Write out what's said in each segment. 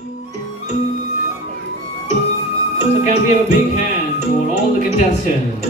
So can we have a big hand for all the contestants?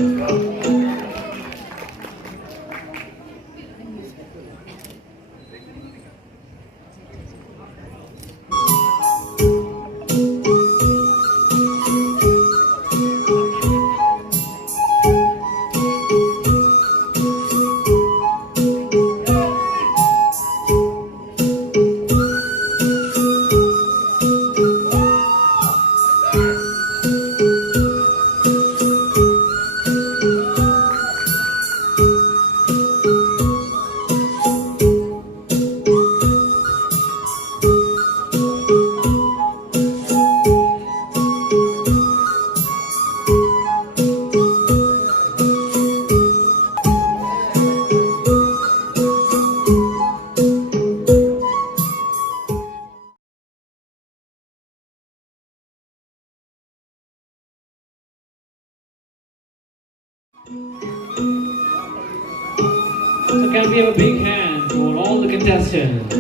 So can we have a big hand for all the contestants?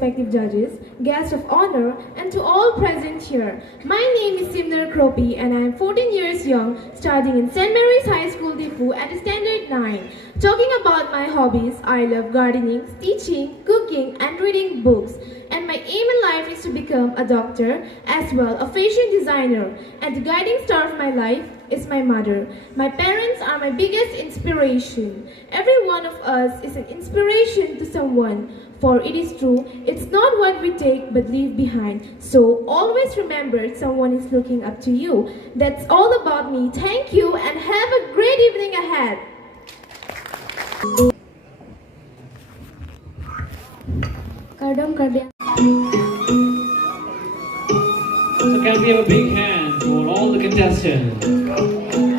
respective judges, guests of honor, and to all present here. My name is Simner Kropi and I am 14 years young, studying in St. Mary's High School, Difu at Standard 9. Talking about my hobbies, I love gardening, teaching, cooking, and reading books. And my aim in life is to become a doctor, as well a fashion designer. And the guiding star of my life is my mother. My parents are my biggest inspiration. Every one of us is an inspiration to someone. For it is true, it's not what we take but leave behind. So always remember someone is looking up to you. That's all about me. Thank you and have a great evening ahead. Kardom karbi. So can we have a big hand for all the contestants?